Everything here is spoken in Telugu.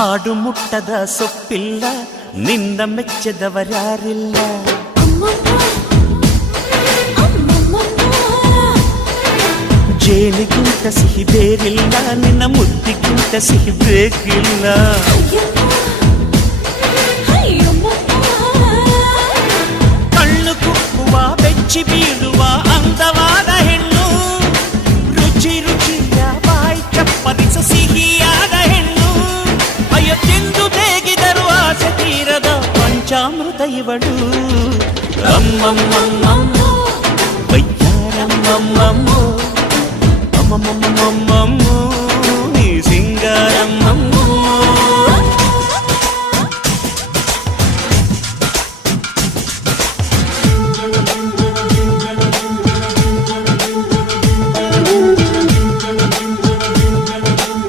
ಆಡು ಮುಟ್ಟದ ಸೊಪ್ಪಿಲ್ಲ ನಿನ್ನ ಮೆಚ್ಚದವರ್ಯಾರಿಲ್ಲ ಜೇನಿಗಿಂತ ಸಿಹಿ ಬೇರಿಲ್ಲ ನಿನ್ನ ಮುದ್ದಿಗಿಂತ ಸಿಹಿ ಬೇಕಿಲ್ಲ ಕಣ್ಣು ಕುಕ್ಕುವ ಬೆಚ್ಚಿ ಬೀಳುವ ಅಂದವಾದ పంచామృత ఇవడు వయ్యారమ్మమ్మో అమ్మమ్మమ్మమ్మో